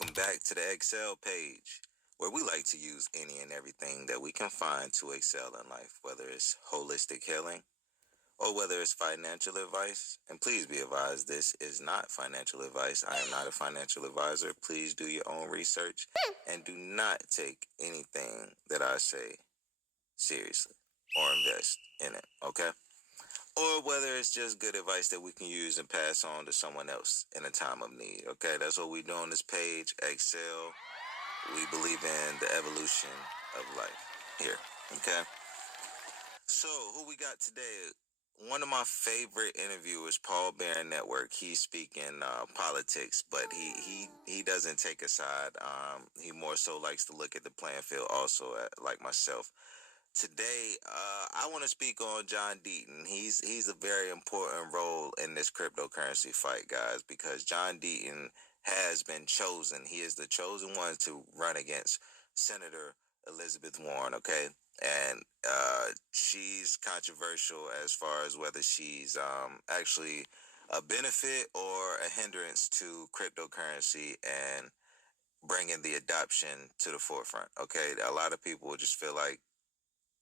Welcome back to the Excel page, where we like to use any and everything that we can find to excel in life, whether it's holistic healing or whether it's financial advice. And please be advised, this is not financial advice. I am not a financial advisor. Please do your own research and do not take anything that I say seriously or invest in it, okay? Or whether it's just good advice that we can use and pass on to someone else in a time of need, okay? That's what we do on this page, Excel. We believe in the evolution of life here, okay? So, who we got today? One of my favorite interviewers, Paul Barron Network. He's speaking politics, but he doesn't take a side. He more so likes to look at the playing field also, like myself. Today, I want to speak on John Deaton. He's a very important role in this cryptocurrency fight, guys, because John Deaton has been chosen. He is the chosen one to run against Senator Elizabeth Warren, okay? And she's controversial as far as whether she's actually a benefit or a hindrance to cryptocurrency and bringing the adoption to the forefront, okay? A lot of people just feel like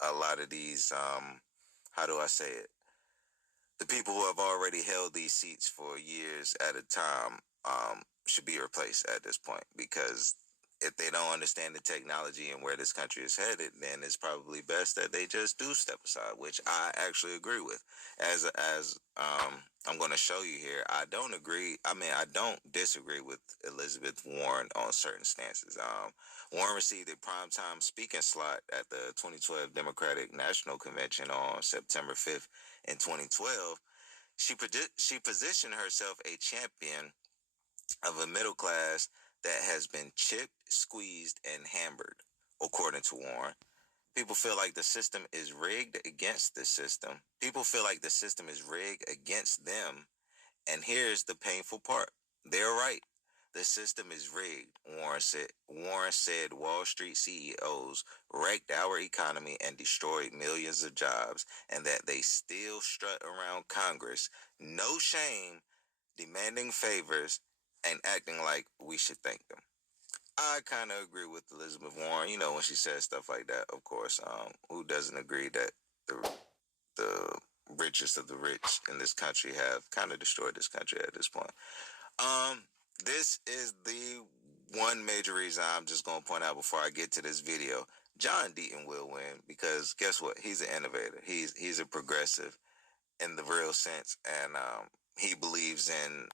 a lot of these, how do I say it? The people who have already held these seats for years at a time should be replaced at this point, because if they don't understand the technology and where this country is headed, then it's probably best that they just do step aside, which I actually agree with. As I'm going to show you here, I don't disagree with Elizabeth Warren on certain stances. Warren received a primetime speaking slot at the 2012 Democratic National Convention on September 5th in 2012. She positioned herself a champion of a middle class that has been chipped, squeezed, and hammered, according to Warren. People feel like the system is rigged against the system. People feel like the system is rigged against them. And here's the painful part. They're right. The system is rigged, Warren said. Warren said Wall Street CEOs wrecked our economy and destroyed millions of jobs, and that they still strut around Congress, no shame, demanding favors, and acting like we should thank them. I kind of agree with Elizabeth Warren, when she says stuff like that, of course. Who doesn't agree that the richest of the rich in this country have kind of destroyed this country at this point? This is the one major reason I'm just going to point out before I get to this video. John Deaton will win because guess what? He's an innovator. He's a progressive in the real sense, and he believes in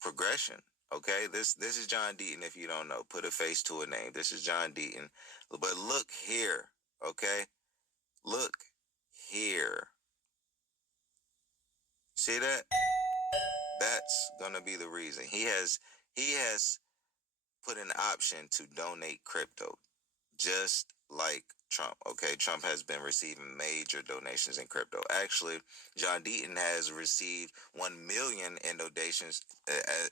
progression. Okay, this is John Deaton. If you don't know, put a face to a name. This is John Deaton. But look here, okay? Look here. See that? That's gonna be the reason. He has put an option to donate crypto, just like Trump. Okay, Trump has been receiving major donations in crypto. Actually, John Deaton has received 1 million in donations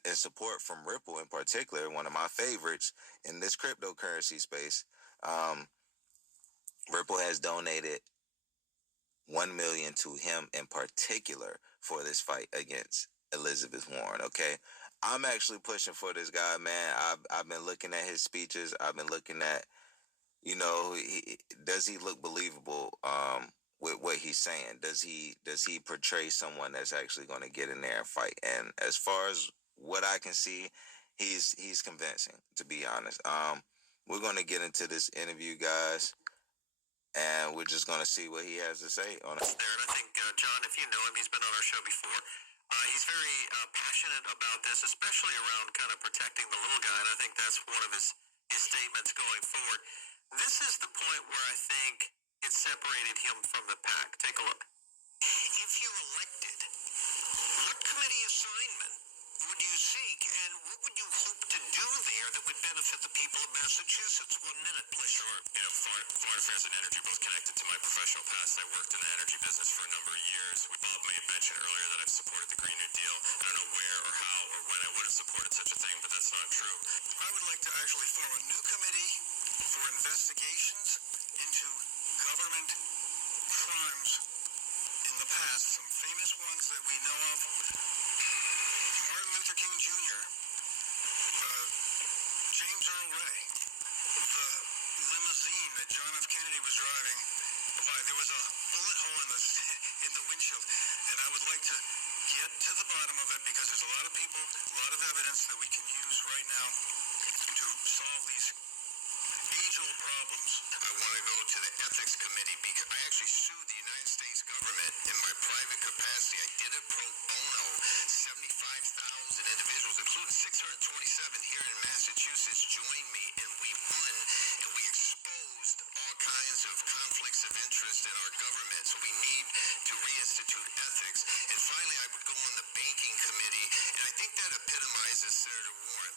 in support from Ripple, in particular, one of my favorites in this cryptocurrency space. Ripple has donated 1 million to him in particular for this fight against Elizabeth Warren. Okay, I'm actually pushing for this guy, man. I've been looking at his speeches. I've been looking at, does he look believable with what he's saying? Does he portray someone that's actually going to get in there and fight? And as far as what I can see, he's convincing, to be honest. We're going to get into this interview, guys, and we're just going to see what he has to say on it. There, and I think John, if you know him, he's been on our show before. He's very passionate about this, especially around kind of protecting the little guy, and I think that's one of his statements going forward. This is the point where I think it separated him from the pack. Take a look. If you're elected, what committee assignment would you seek, and what would you hope to do there that would benefit the people of Massachusetts? 1 minute, please. Sure. Foreign affairs and energy both connected to my professional past. I worked in the energy business for a number of years. Bob made mention earlier that I've supported the Green New Deal. I don't know where or how or when I would have supported such a thing, but that's not true. I would like to actually form a new committee for investigations into government crimes in the past. Some famous ones that we know of. Martin Luther King Jr., James away. The limousine that John F. Kennedy was driving, why, there was a bullet hole in the windshield, and I would like to get to the bottom of it because there's a lot of people, a lot of evidence that we can use right now to solve these age-old problems. I want to go to the ethics committee because I actually sued the United States government in my private capacity. I did it pro bono. 75,000 individuals, including 627 here in Massachusetts, joined me, and we won, and we exposed all kinds of conflicts of interest in our government. So we need to reinstitute ethics. And finally, I would go on the banking committee, and I think that epitomizes Senator Warren.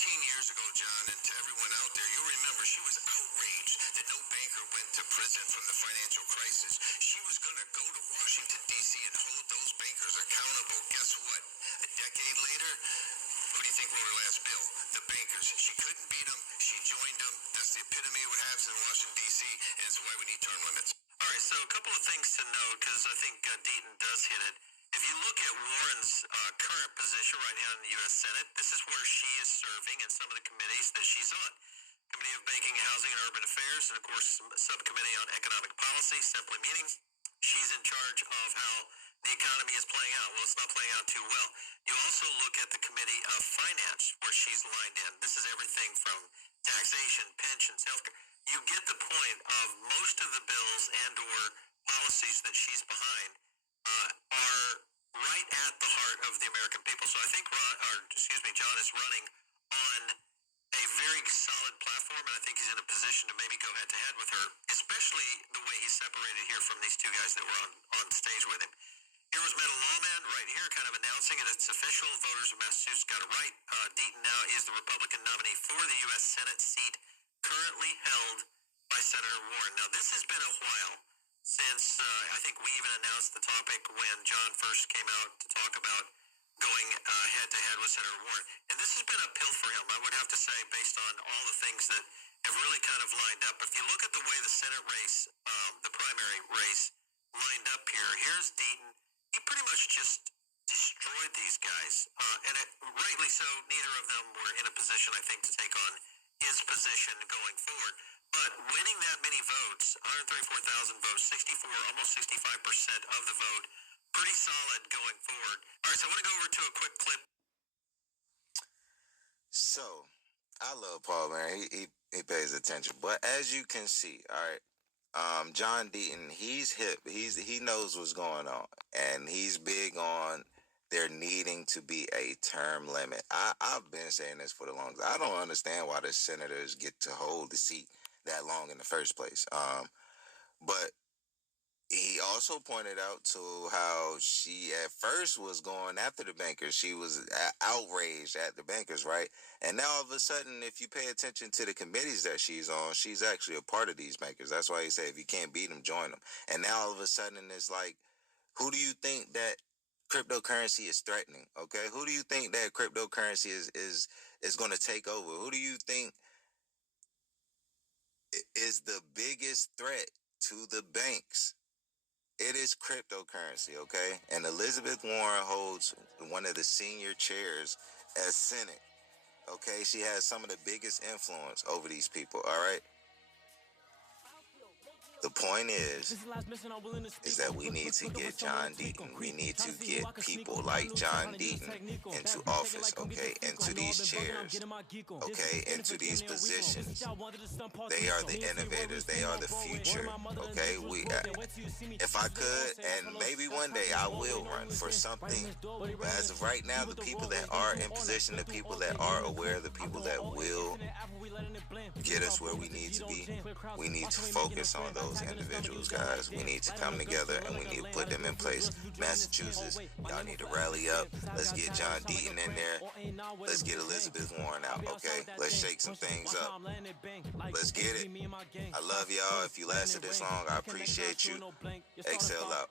13 years ago, John, and to everyone out there, you'll remember she was outraged that no banker went to prison from the financial crisis. She was going to go to Washington, D.C. and hold those bankers accountable. Guess what? A decade later, who do you think wrote her last bill? The bankers. She couldn't beat them. She joined them. That's the epitome of what happens in Washington, D.C., and it's why we need term limits. All right, so a couple of things to note, because I think Deaton does hit it. If you look at Warren's current position right now in the U.S. Senate, this is where she is serving in some of the committees that she's on. Committee of Banking, Housing, and Urban Affairs, and of course, Subcommittee on Economic Policy, simply meaning she's in charge of how the economy is playing out. Well, it's not playing out too well. You also look at the Committee of Finance, where she's lined in. This is everything from taxation, pensions, healthcare. You get the point of most of the bills and or policies that she's behind are right at the heart of the American people. So I think John is running on a very solid platform, and I think he's in a position to maybe go head to head with her, especially the way he's separated here from these two guys that were on stage with him. Here was Metal Lawman right here, kind of announcing it. It's official. Voters of Massachusetts got it right. Deaton now is the Republican nominee for the U.S. Senate seat currently held by Senator Warren. Now, this has been a while since I think we even announced the topic when John first came out to talk about going head-to-head with Senator Warren. And this has been uphill for him, I would have to say, based on all the things that have really kind of lined up. If you look at the way the Senate race, the primary race, lined up here, here's Deaton. He pretty much just destroyed these guys. Rightly so, neither of them were in a position, I think, to take on his position going forward. But winning that many votes, 134,000 votes, 64, almost 65% of the vote, pretty solid going forward. All right, so I want to go over to a quick clip. So, I love Paul, man. He pays attention. But as you can see, all right, John Deaton, he's hip. He knows what's going on, and he's big on there needing to be a term limit. I've been saying this for the longest. I don't understand why the senators get to hold the seat that long in the first place. But he also pointed out to how she at first was going after the bankers. She was outraged at the bankers, right? And now all of a sudden, if you pay attention to the committees that she's on, she's actually a part of these bankers. That's why he said, if you can't beat them, join them. And now all of a sudden, it's like, who do you think that cryptocurrency is threatening? Okay, who do you think that cryptocurrency is going to take over? Who do you think is the biggest threat to the banks? It is cryptocurrency, okay? And Elizabeth Warren holds one of the senior chairs as Senate, okay? She has some of the biggest influence over these people, all right? The point is that we need to get John Deaton. We need to get people like John Deaton into office, okay? Into these chairs, okay? Into these positions. They are the innovators. They are the future, okay? If I could, and maybe one day I will run for something, but as of right now, the people that are in position, the people that are aware, the people that will get us where we need to be, we need to focus on those individuals, guys. We need to come together and we need to put them in place. Massachusetts, y'all need to rally up. Let's get John Deaton in there. Let's get Elizabeth Warren out, okay? Let's shake some things up. Let's get it. I love y'all. If you lasted this long, I appreciate you. Excel out.